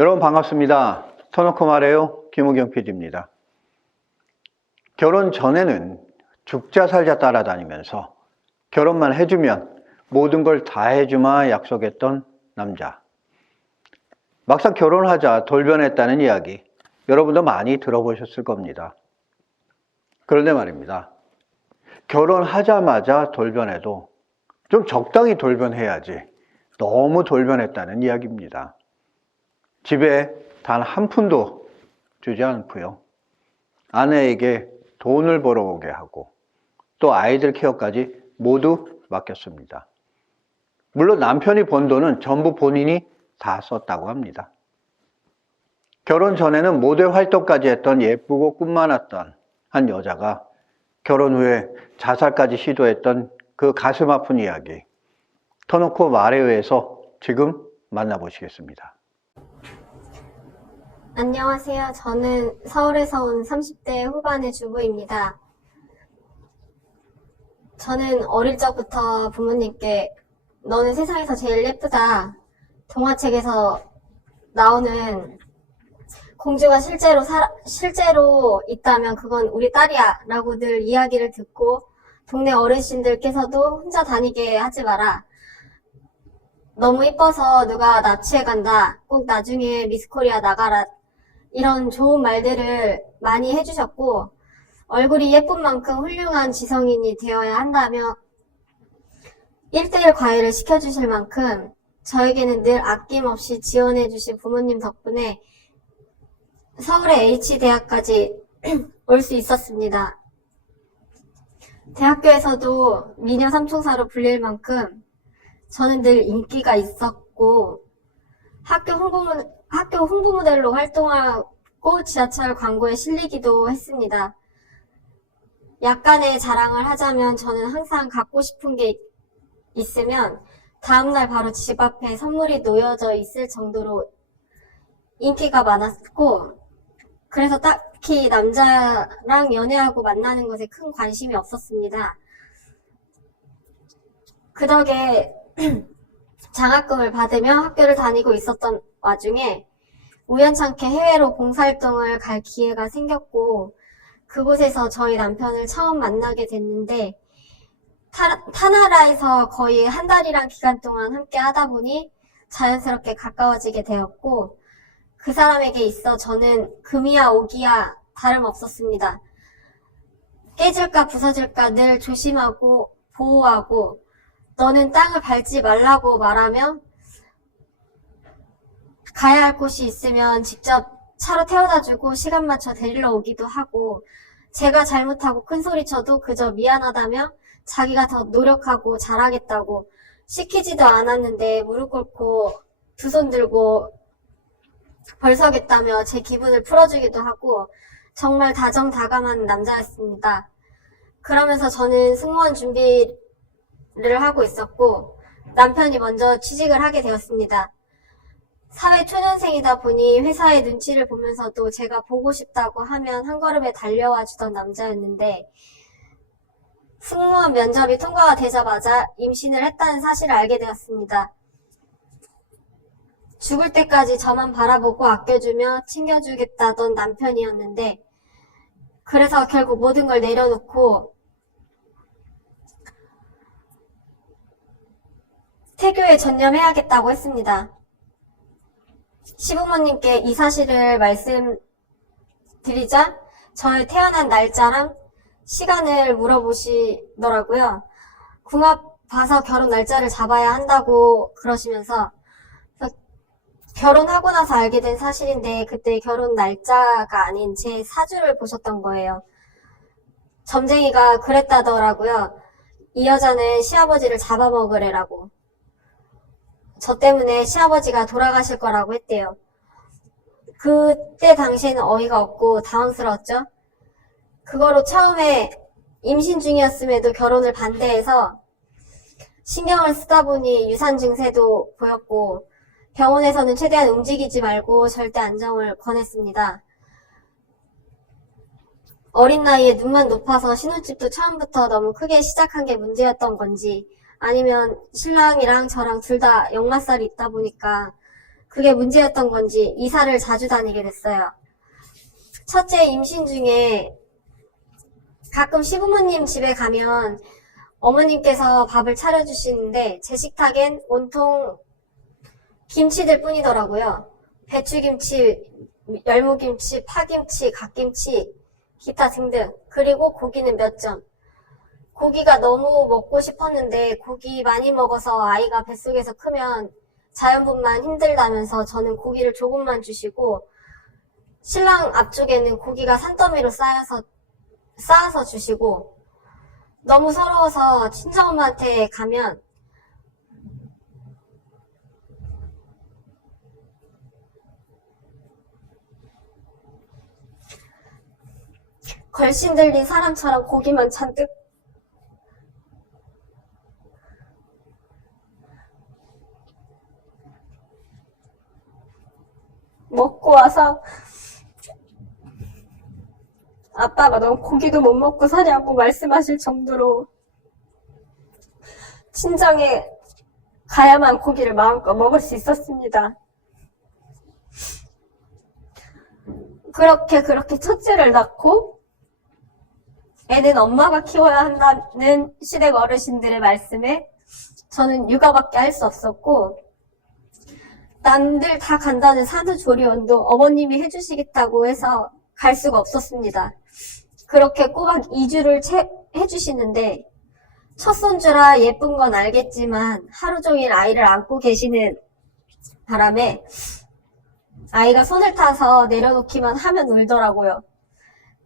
여러분 반갑습니다. 터놓고 말해요. 김우경 PD입니다. 결혼 전에는 죽자 살자 따라다니면서 결혼만 해주면 모든 걸 다 해주마 약속했던 남자. 막상 결혼하자 돌변했다는 이야기 여러분도 많이 들어보셨을 겁니다. 그런데 말입니다. 결혼하자마자 돌변해도 좀 적당히 돌변해야지 너무 돌변했다는 이야기입니다. 집에 단 한 푼도 주지 않고요. 아내에게 돈을 벌어오게 하고 또 아이들 케어까지 모두 맡겼습니다. 물론 남편이 번 돈은 전부 본인이 다 썼다고 합니다. 결혼 전에는 모델 활동까지 했던 예쁘고 꿈 많았던 한 여자가 결혼 후에 자살까지 시도했던 그 가슴 아픈 이야기 터놓고 말해요에서 지금 만나보시겠습니다. 안녕하세요. 저는 서울에서 온 30대 후반의 주부입니다. 저는 어릴 적부터 부모님께 너는 세상에서 제일 예쁘다. 동화책에서 나오는 공주가 실제로 있다면 그건 우리 딸이야 라고 늘 이야기를 듣고 동네 어르신들께서도 혼자 다니게 하지 마라. 너무 이뻐서 누가 납치해 간다. 꼭 나중에 미스코리아 나가라. 이런 좋은 말들을 많이 해주셨고 얼굴이 예쁜 만큼 훌륭한 지성인이 되어야 한다며 1:1 과외를 시켜주실 만큼 저에게는 늘 아낌없이 지원해주신 부모님 덕분에 서울의 H대학까지 올 수 있었습니다. 대학교에서도 미녀 삼총사로 불릴 만큼 저는 늘 인기가 있었고 학교 홍보 모델로 활동하고 지하철 광고에 실리기도 했습니다. 약간의 자랑을 하자면 저는 항상 갖고 싶은 게 있으면 다음날 바로 집 앞에 선물이 놓여져 있을 정도로 인기가 많았고 그래서 딱히 남자랑 연애하고 만나는 것에 큰 관심이 없었습니다. 그 덕에 장학금을 받으며 학교를 다니고 있었던 와중에 우연찮게 해외로 봉사활동을 갈 기회가 생겼고 그곳에서 저희 남편을 처음 만나게 됐는데 타 나라에서 거의 한 달이란 기간 동안 함께 하다 보니 자연스럽게 가까워지게 되었고 그 사람에게 있어 저는 금이야 오기야 다름없었습니다. 깨질까 부서질까 늘 조심하고 보호하고 너는 땅을 밟지 말라고 말하며 가야 할 곳이 있으면 직접 차로 태워다주고 시간 맞춰 데리러 오기도 하고 제가 잘못하고 큰소리쳐도 그저 미안하다며 자기가 더 노력하고 잘하겠다고 시키지도 않았는데 무릎 꿇고 두 손 들고 벌서겠다며 제 기분을 풀어주기도 하고 정말 다정다감한 남자였습니다. 그러면서 저는 승무원 준비를 하고 있었고 남편이 먼저 취직을 하게 되었습니다. 사회 초년생이다 보니 회사의 눈치를 보면서도 제가 보고 싶다고 하면 한 걸음에 달려와 주던 남자였는데 승무원 면접이 통과가 되자마자 임신을 했다는 사실을 알게 되었습니다. 죽을 때까지 저만 바라보고 아껴주며 챙겨주겠다던 남편이었는데 그래서 결국 모든 걸 내려놓고 태교에 전념해야겠다고 했습니다. 시부모님께 이 사실을 말씀드리자 저의 태어난 날짜랑 시간을 물어보시더라고요. 궁합 봐서 결혼 날짜를 잡아야 한다고 그러시면서 결혼하고 나서 알게 된 사실인데 그때 결혼 날짜가 아닌 제 사주를 보셨던 거예요. 점쟁이가 그랬다더라고요. 이 여자는 시아버지를 잡아먹으래라고. 저 때문에 시아버지가 돌아가실 거라고 했대요. 그때 당시에는 어이가 없고 당황스러웠죠. 그거로 처음에 임신 중이었음에도 결혼을 반대해서 신경을 쓰다 보니 유산 증세도 보였고 병원에서는 최대한 움직이지 말고 절대 안정을 권했습니다. 어린 나이에 눈만 높아서 신혼집도 처음부터 너무 크게 시작한 게 문제였던 건지 아니면 신랑이랑 저랑 둘 다 역마살이 있다 보니까 그게 문제였던 건지 이사를 자주 다니게 됐어요. 첫째 임신 중에 가끔 시부모님 집에 가면 어머님께서 밥을 차려주시는데 제 식탁엔 온통 김치들 뿐이더라고요. 배추김치, 열무김치, 파김치, 갓김치, 기타 등등. 그리고 고기는 몇 점. 고기가 너무 먹고 싶었는데 고기 많이 먹어서 아이가 뱃속에서 크면 자연분만 힘들다면서 저는 고기를 조금만 주시고 신랑 앞쪽에는 고기가 산더미로 쌓아서 주시고 너무 서러워서 친정엄마한테 가면 걸신 들린 사람처럼 고기만 잔뜩 먹고 와서 아빠가 넌 고기도 못 먹고 사냐고 말씀하실 정도로 친정에 가야만 고기를 마음껏 먹을 수 있었습니다. 그렇게 첫째를 낳고 애는 엄마가 키워야 한다는 시댁 어르신들의 말씀에 저는 육아밖에 할 수 없었고 남들 다 간다는 산후조리원도 어머님이 해주시겠다고 해서 갈 수가 없었습니다. 그렇게 꼬박 2주를 해주시는데 첫 손주라 예쁜 건 알겠지만 하루 종일 아이를 안고 계시는 바람에 아이가 손을 타서 내려놓기만 하면 울더라고요.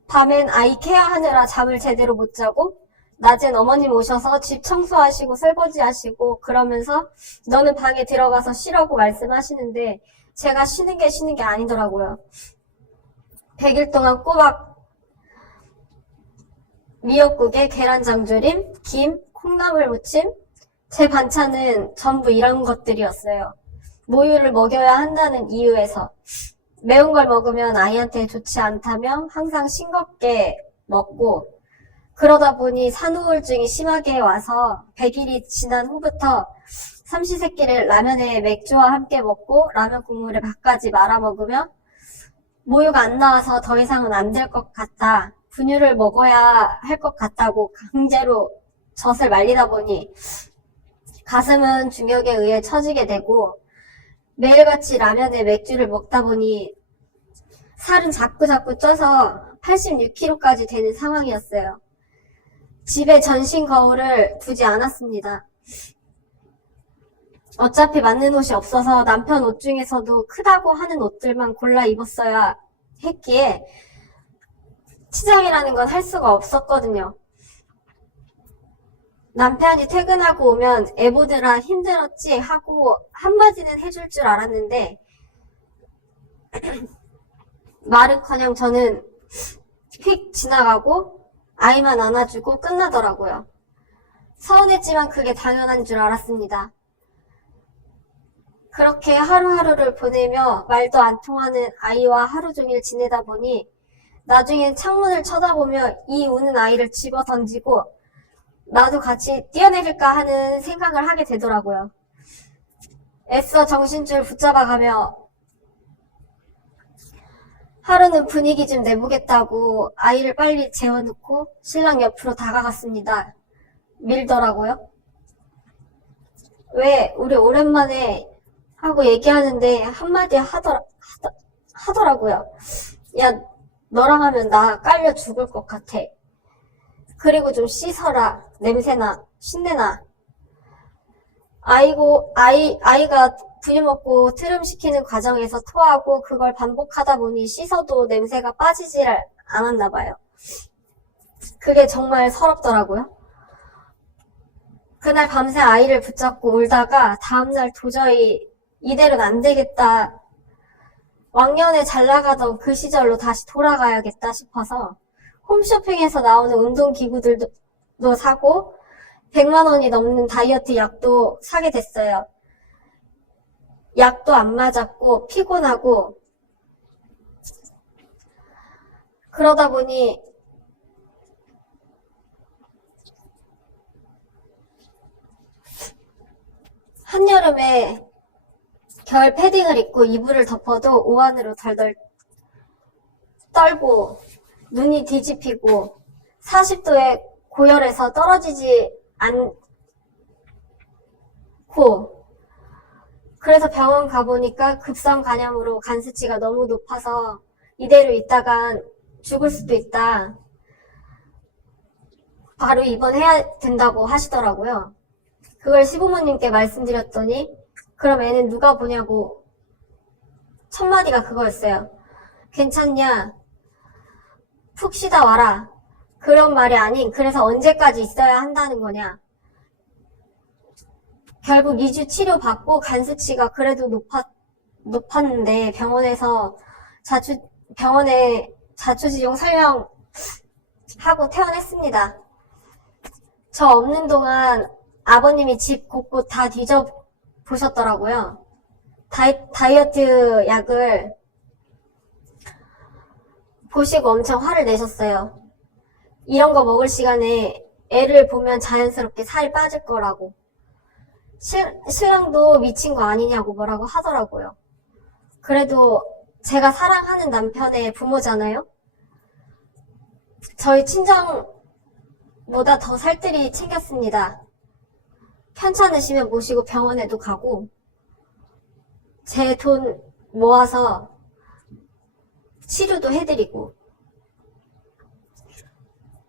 밤엔 아이 케어하느라 잠을 제대로 못 자고 낮엔 어머님 오셔서 집 청소하시고 설거지하시고 그러면서 너는 방에 들어가서 쉬라고 말씀하시는데 제가 쉬는 게 아니더라고요. 100일 동안 꼬박 미역국에 계란장조림, 김, 콩나물 무침, 제 반찬은 전부 이런 것들이었어요. 모유를 먹여야 한다는 이유에서 매운 걸 먹으면 아이한테 좋지 않다며 항상 싱겁게 먹고 그러다 보니 산후우울증이 심하게 와서 100일이 지난 후부터 삼시세끼를 라면에 맥주와 함께 먹고 라면 국물에 밥까지 말아 먹으며 모유가 안 나와서 더 이상은 안 될 것 같다. 분유를 먹어야 할 것 같다고 강제로 젖을 말리다 보니 가슴은 중력에 의해 처지게 되고 매일같이 라면에 맥주를 먹다 보니 살은 자꾸 쪄서 86kg까지 되는 상황이었어요. 집에 전신 거울을 두지 않았습니다. 어차피 맞는 옷이 없어서 남편 옷 중에서도 크다고 하는 옷들만 골라 입었어야 했기에 치장이라는 건 할 수가 없었거든요. 남편이 퇴근하고 오면 애 보느라 힘들었지 하고 한마디는 해줄 줄 알았는데 말은커녕 저는 휙 지나가고 아이만 안아주고 끝나더라고요. 서운했지만 그게 당연한 줄 알았습니다. 그렇게 하루하루를 보내며 말도 안 통하는 아이와 하루 종일 지내다 보니 나중엔 창문을 쳐다보며 이 우는 아이를 집어 던지고 나도 같이 뛰어내릴까 하는 생각을 하게 되더라고요. 애써 정신줄 붙잡아가며 하루는 분위기 좀 내보겠다고 아이를 빨리 재워놓고 신랑 옆으로 다가갔습니다. 밀더라고요. 왜 우리 오랜만에 하고 얘기하는데 한마디 하더라고요. 야, 너랑 하면 나 깔려 죽을 것 같아. 그리고 좀 씻어라. 냄새나. 신내나. 아이가 분유 먹고 트름 시키는 과정에서 토하고 그걸 반복하다 보니 씻어도 냄새가 빠지질 않았나 봐요. 그게 정말 서럽더라고요. 그날 밤새 아이를 붙잡고 울다가 다음날 도저히 이대로는 안 되겠다. 왕년에 잘 나가던 그 시절로 다시 돌아가야겠다 싶어서 홈쇼핑에서 나오는 운동기구들도 사고 100만 원이 넘는 다이어트 약도 사게 됐어요. 약도 안 맞았고 피곤하고 그러다 보니 한여름에 겨울 패딩을 입고 이불을 덮어도 오한으로 덜덜 떨고 눈이 뒤집히고 40도에 고열해서 떨어지지 않고, 그래서 병원 가보니까 급성 간염으로 간 수치가 너무 높아서 이대로 있다간 죽을 수도 있다. 바로 입원해야 된다고 하시더라고요. 그걸 시부모님께 말씀드렸더니 그럼 애는 누가 보냐고 첫 마디가 그거였어요. 괜찮냐? 푹 쉬다 와라. 그런 말이 아닌 그래서 언제까지 있어야 한다는 거냐. 결국 2주 치료받고 간 수치가 그래도 높았는데 병원에 자초지종 설명하고 퇴원했습니다. 저 없는 동안 아버님이 집 곳곳 다 뒤져보셨더라고요. 다이어트 약을 보시고 엄청 화를 내셨어요. 이런 거 먹을 시간에 애를 보면 자연스럽게 살이 빠질 거라고. 신랑도 미친 거 아니냐고 뭐라고 하더라고요. 그래도 제가 사랑하는 남편의 부모잖아요. 저희 친정보다 더 살뜰히 챙겼습니다. 편찮으시면 모시고 병원에도 가고 제 돈 모아서 치료도 해드리고,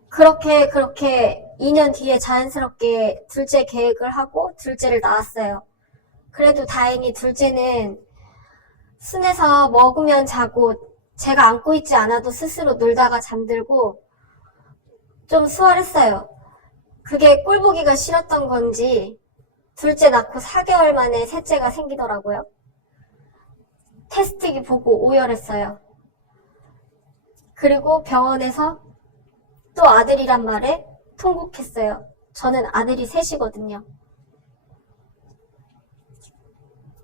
그렇게 2년 뒤에 자연스럽게 둘째 계획을 하고 둘째를 낳았어요. 그래도 다행히 둘째는 순해서 먹으면 자고 제가 안고 있지 않아도 스스로 놀다가 잠들고 좀 수월했어요. 그게 꼴보기가 싫었던 건지 둘째 낳고 4개월 만에 셋째가 생기더라고요. 테스트기 보고 오열했어요. 그리고 병원에서 또 아들이란 말에 통곡했어요. 저는 아들이 셋이거든요.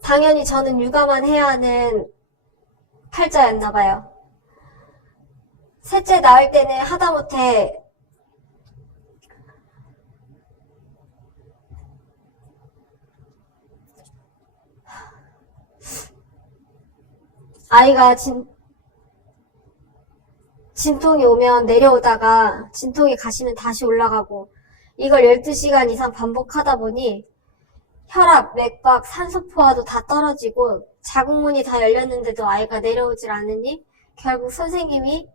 당연히 저는 육아만 해야 하는 팔자였나봐요. 셋째 낳을 때는 하다못해 아이가 진통이 오면 내려오다가 진통이 가시면 다시 올라가고, 이걸 12시간 이상 반복하다 보니 혈압, 맥박, 산소포화도 다 떨어지고 자궁문이 다 열렸는데도 아이가 내려오질 않으니 결국 선생님이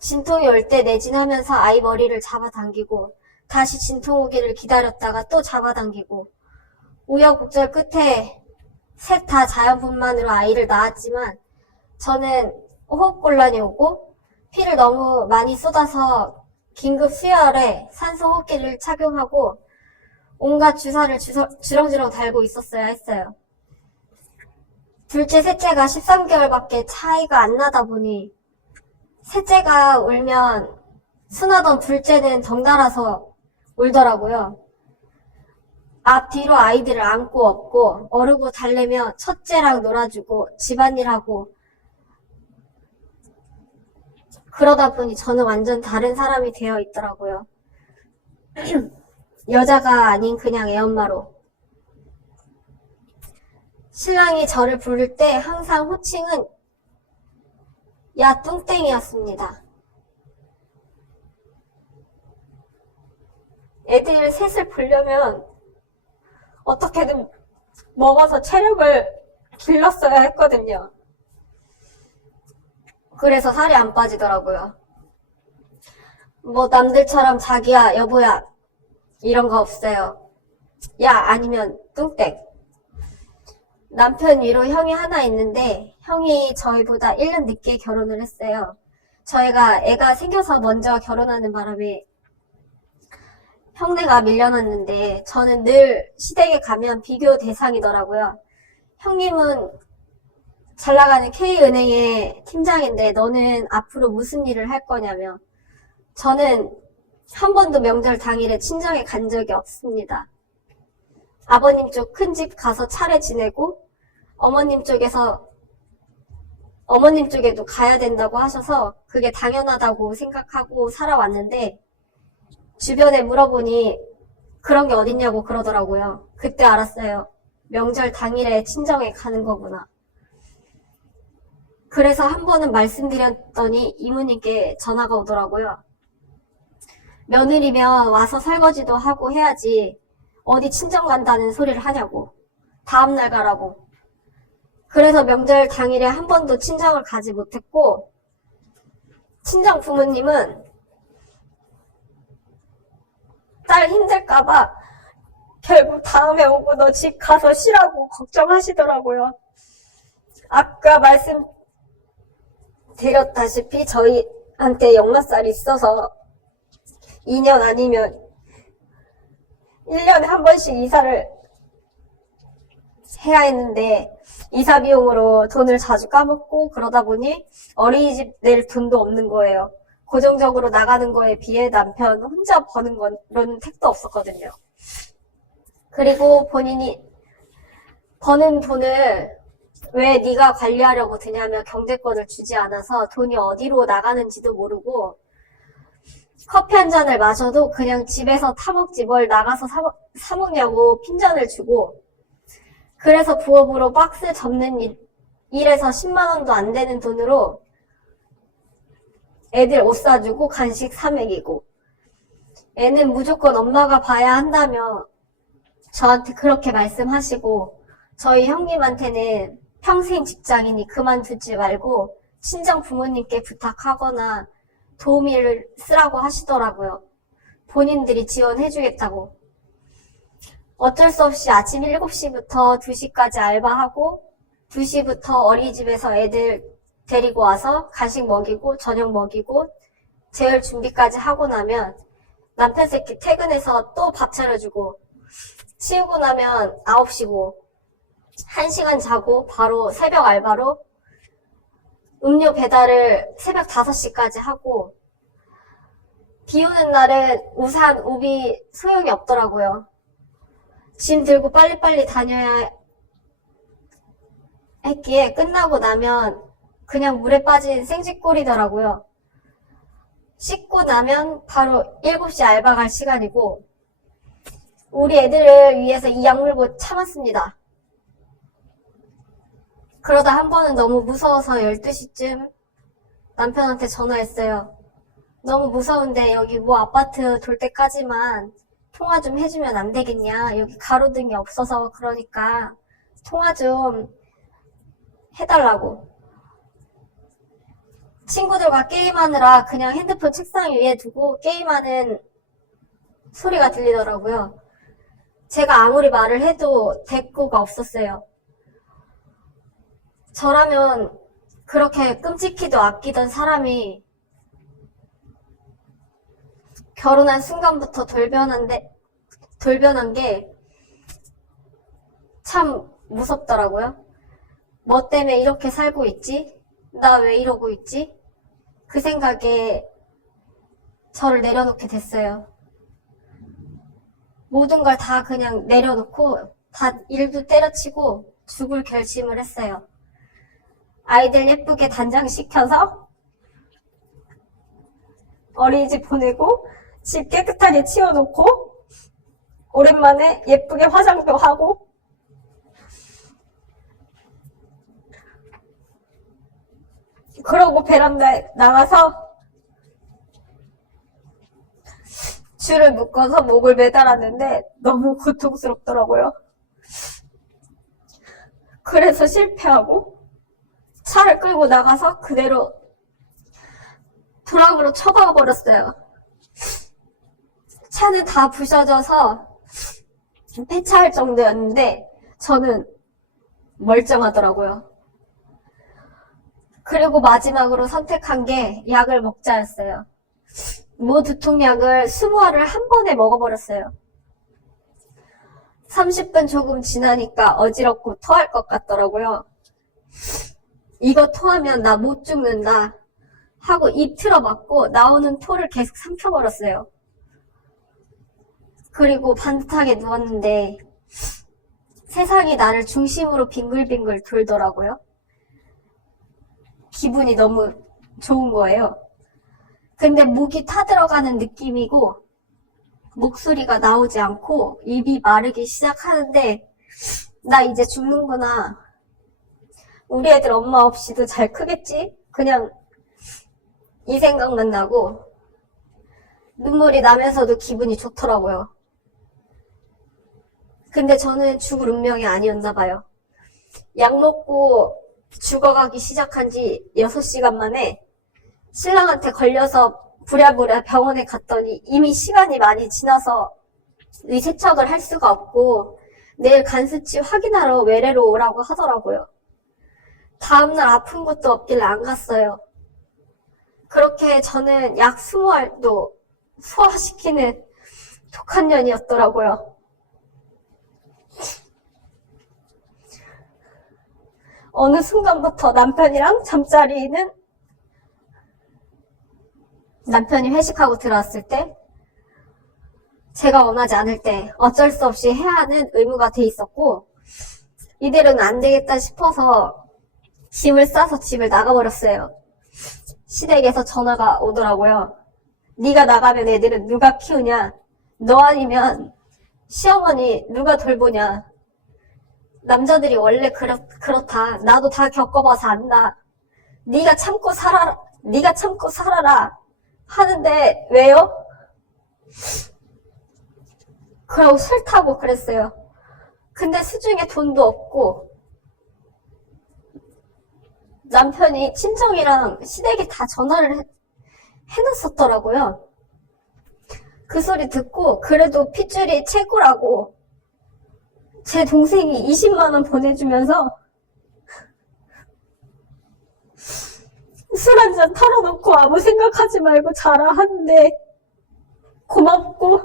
진통이 올 때 내진하면서 아이 머리를 잡아당기고 다시 진통 오기를 기다렸다가 또 잡아당기고, 우여곡절 끝에 셋 다 자연분만으로 아이를 낳았지만 저는 호흡곤란이 오고 피를 너무 많이 쏟아서 긴급 수혈에 산소 호흡기를 착용하고 온갖 주사를 주렁주렁 달고 있었어야 했어요. 둘째, 셋째가 13개월밖에 차이가 안 나다 보니 셋째가 울면 순하던 둘째는 덩달아서 울더라고요. 앞뒤로 아이들을 안고 업고 어르고 달래며 첫째랑 놀아주고 집안일하고, 그러다 보니 저는 완전 다른 사람이 되어 있더라고요. 여자가 아닌 그냥 애엄마로. 신랑이 저를 부를 때 항상 호칭은 야 뚱땡이였습니다. 애들 셋을 보려면 어떻게든 먹어서 체력을 길렀어야 했거든요. 그래서 살이 안 빠지더라고요. 뭐 남들처럼 자기야, 여보야 이런 거 없어요. 야 아니면 뚱땡. 남편 위로 형이 하나 있는데 형이 저희보다 1년 늦게 결혼을 했어요. 저희가 애가 생겨서 먼저 결혼하는 바람에 형네가 밀려났는데 저는 늘 시댁에 가면 비교 대상이더라고요. 형님은 잘 나가는 K은행의 팀장인데 너는 앞으로 무슨 일을 할 거냐며. 저는 한 번도 명절 당일에 친정에 간 적이 없습니다. 아버님 쪽 큰 집 가서 차례 지내고 어머님 쪽에도 가야 된다고 하셔서 그게 당연하다고 생각하고 살아왔는데, 주변에 물어보니 그런 게 어딨냐고 그러더라고요. 그때 알았어요. 명절 당일에 친정에 가는 거구나. 그래서 한 번은 말씀드렸더니 이모님께 전화가 오더라고요. 며느리면 와서 설거지도 하고 해야지 어디 친정 간다는 소리를 하냐고. 다음날 가라고. 그래서 명절 당일에 한 번도 친정을 가지 못했고, 친정 부모님은 딸 힘들까봐 결국 다음에 오고 너 집 가서 쉬라고 걱정하시더라고요. 아까 말씀드렸다시피 저희한테 역마살이 있어서 2년 아니면 1년에 한 번씩 이사를 해야 했는데 이사 비용으로 돈을 자주 까먹고 그러다 보니 어린이집 낼 돈도 없는 거예요. 고정적으로 나가는 거에 비해 남편 혼자 버는 건 택도 없었거든요. 그리고 본인이 버는 돈을 왜 네가 관리하려고 드냐며 경제권을 주지 않아서 돈이 어디로 나가는지도 모르고 커피 한 잔을 마셔도 그냥 집에서 타먹지 뭘 나가서 사먹냐고 핀잔을 주고, 그래서 부업으로 박스 접는 일에서 10만 원도 안 되는 돈으로 애들 옷 사주고 간식 사 먹이고, 애는 무조건 엄마가 봐야 한다며 저한테 그렇게 말씀하시고, 저희 형님한테는 평생 직장인이 그만두지 말고 친정 부모님께 부탁하거나 도우미를 쓰라고 하시더라고요. 본인들이 지원해주겠다고. 어쩔 수 없이 아침 7시부터 2시까지 알바하고 2시부터 어린이집에서 애들 데리고 와서 간식 먹이고 저녁 먹이고 재울 준비까지 하고 나면 남편 새끼 퇴근해서 또 밥 차려주고 치우고 나면 9시고 1시간 자고 바로 새벽 알바로 음료 배달을 새벽 5시까지 하고, 비 오는 날은 우산, 우비 소용이 없더라고요. 짐 들고 빨리빨리 다녀야 했기에 끝나고 나면 그냥 물에 빠진 생쥐꼴이더라고요. 씻고 나면 바로 7시 알바 갈 시간이고, 우리 애들을 위해서 이 약물고 참았습니다. 그러다 한 번은 너무 무서워서 12시쯤 남편한테 전화했어요. 너무 무서운데 여기 뭐 아파트 돌 때까지만 통화 좀 해주면 안 되겠냐. 여기 가로등이 없어서 그러니까 통화 좀 해달라고. 친구들과 게임하느라 그냥 핸드폰 책상 위에 두고 게임하는 소리가 들리더라고요. 제가 아무리 말을 해도 대꾸가 없었어요. 저라면 그렇게 끔찍히도 아끼던 사람이 결혼한 순간부터 돌변한 게 참 무섭더라고요. 뭐 때문에 이렇게 살고 있지? 나 왜 이러고 있지? 그 생각에 저를 내려놓게 됐어요. 모든 걸 다 그냥 내려놓고 다 일도 때려치고 죽을 결심을 했어요. 아이들 예쁘게 단장시켜서 어린이집 보내고 집 깨끗하게 치워놓고 오랜만에 예쁘게 화장도 하고 그러고 베란다에 나가서 줄을 묶어서 목을 매달았는데 너무 고통스럽더라고요. 그래서 실패하고 차를 끌고 나가서 그대로 도랑으로 쳐박아 버렸어요. 차는 다 부셔져서 폐차할 정도였는데 저는 멀쩡하더라고요. 그리고 마지막으로 선택한 게 약을 먹자였어요. 무두통약을 20알을 한 번에 먹어버렸어요. 30분 조금 지나니까 어지럽고 토할 것 같더라고요. 이거 토하면 나 못 죽는다 하고 입 틀어막고 나오는 토를 계속 삼켜버렸어요. 그리고 반듯하게 누웠는데 세상이 나를 중심으로 빙글빙글 돌더라고요. 기분이 너무 좋은 거예요. 근데 목이 타들어가는 느낌이고 목소리가 나오지 않고 입이 마르기 시작하는데 나 이제 죽는구나. 우리 애들 엄마 없이도 잘 크겠지? 그냥 이 생각만 나고 눈물이 나면서도 기분이 좋더라고요. 근데 저는 죽을 운명이 아니었나 봐요. 약 먹고 죽어가기 시작한 지 6시간 만에 신랑한테 걸려서 부랴부랴 병원에 갔더니 이미 시간이 많이 지나서 의세척을 할 수가 없고 내일 간 수치 확인하러 외래로 오라고 하더라고요. 다음날 아픈 것도 없길래 안 갔어요. 그렇게 저는 약 20알도 소화시키는 독한 년이었더라고요. 어느 순간부터 남편이 회식하고 들어왔을 때 제가 원하지 않을 때 어쩔 수 없이 해야 하는 의무가 돼 있었고 이대로는 안 되겠다 싶어서 짐을 싸서 집을 나가버렸어요. 시댁에서 전화가 오더라고요. 네가 나가면 애들은 누가 키우냐? 너 아니면 시어머니 누가 돌보냐? 남자들이 원래 그렇다. 나도 다 겪어봐서 안다. 네가 참고 살아라. 하는데 왜요? 그러고 싫다고 그랬어요. 근데 수중에 돈도 없고 남편이 친정이랑 시댁에 다 전화를 해놨었더라고요. 그 소리 듣고 그래도 핏줄이 최고라고 제 동생이 20만 원 보내주면서 술 한잔 털어놓고 아무 생각하지 말고 자라 하는데 고맙고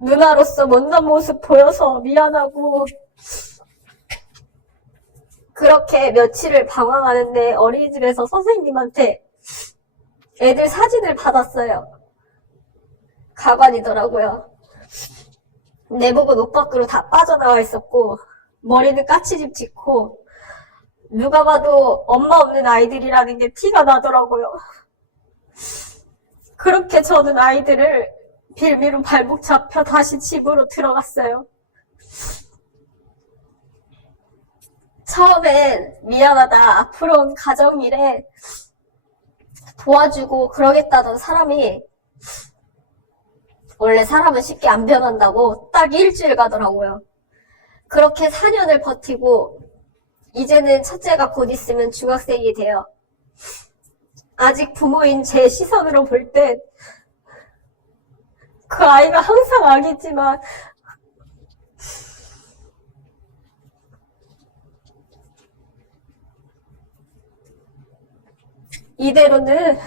누나로서 못난 모습 보여서 미안하고 그렇게 며칠을 방황하는데 어린이집에서 선생님한테 애들 사진을 받았어요. 가관이더라고요. 내복은 옷 밖으로 다 빠져나와 있었고 머리는 까치집 짓고 누가 봐도 엄마 없는 아이들이라는 게 티가 나더라고요. 그렇게 저는 아이들을 빌미로 발목 잡혀 다시 집으로 들어갔어요. 처음엔 미안하다, 앞으로 온 가정일에 도와주고 그러겠다던 사람이 원래 사람은 쉽게 안 변한다고 딱 일주일 가더라고요. 그렇게 4년을 버티고 이제는 첫째가 곧 있으면 중학생이 돼요. 아직 부모인 제 시선으로 볼 땐 그 아이가 항상 아기지만 이대로는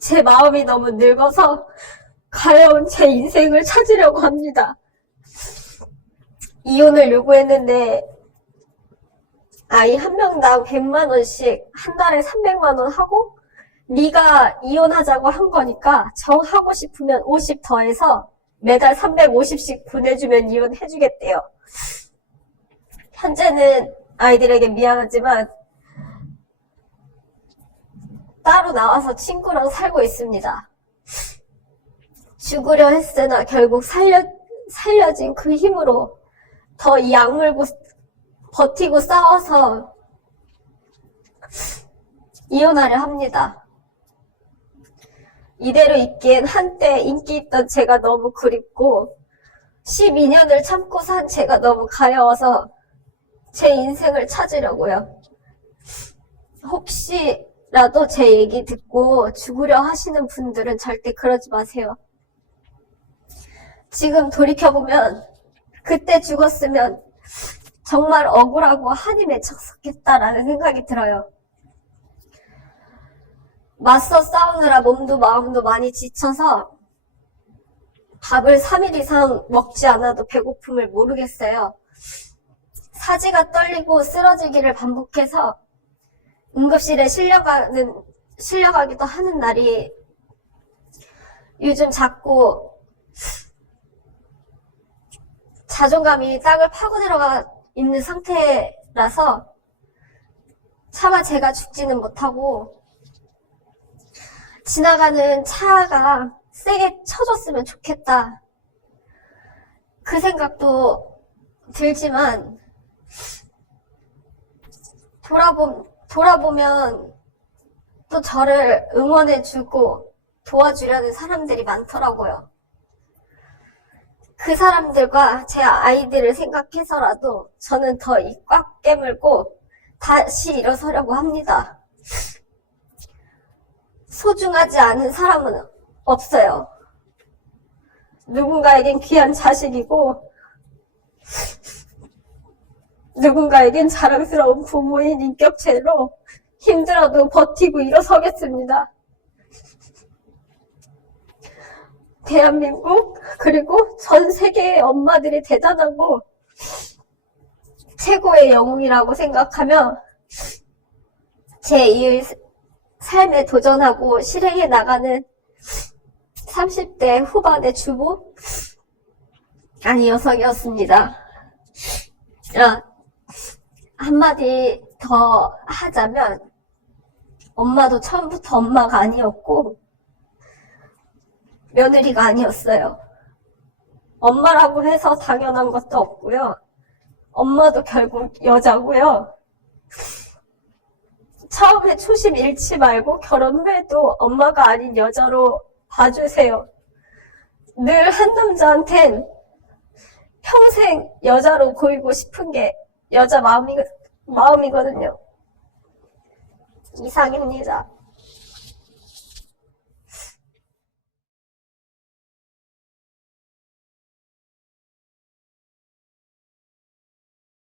제 마음이 너무 늙어서 가여운 제 인생을 찾으려고 합니다. 이혼을 요구했는데 아이 한 명당 100만 원씩 한 달에 300만 원 하고 네가 이혼하자고 한 거니까 정하고 싶으면 50 더해서 매달 350씩 보내주면 이혼해주겠대요. 현재는 아이들에게 미안하지만 따로 나와서 친구랑 살고 있습니다. 죽으려 했으나 결국 살려진 그 힘으로 더 이 악물고 버티고 싸워서 이혼하려 합니다. 이대로 있기엔 한때 인기 있던 제가 너무 그립고 12년을 참고 산 제가 너무 가여워서 제 인생을 찾으려고요. 혹시라도 제 얘기 듣고 죽으려 하시는 분들은 절대 그러지 마세요. 지금 돌이켜보면 그때 죽었으면 정말 억울하고 한이 맺혔겠다라는 생각이 들어요. 맞서 싸우느라 몸도 마음도 많이 지쳐서 밥을 3일 이상 먹지 않아도 배고픔을 모르겠어요. 사지가 떨리고 쓰러지기를 반복해서 응급실에 실려가기도 하는 날이 요즘 자꾸 자존감이 땅을 파고 들어가 있는 상태라서 차마 제가 죽지는 못하고 지나가는 차가 세게 쳐줬으면 좋겠다. 그 생각도 들지만, 돌아보면 또 저를 응원해주고 도와주려는 사람들이 많더라고요. 그 사람들과 제 아이들을 생각해서라도 저는 더 입 꽉 깨물고 다시 일어서려고 합니다. 소중하지 않은 사람은 없어요. 누군가에겐 귀한 자식이고 누군가에겐 자랑스러운 부모인 인격체로 힘들어도 버티고 일어서겠습니다. 대한민국 그리고 전 세계의 엄마들이 대단하고 최고의 영웅이라고 생각하며 제2의 삶에 도전하고 실행해 나가는 30대 후반의 주부 여성이었습니다. 한마디 더 하자면 엄마도 처음부터 엄마가 아니었고 며느리가 아니었어요. 엄마라고 해서 당연한 것도 없고요. 엄마도 결국 여자고요. 처음에 초심 잃지 말고 결혼 후에도 엄마가 아닌 여자로 봐주세요. 늘 한 남자한텐 평생 여자로 보이고 싶은 게 여자 마음이거든요. 이상입니다.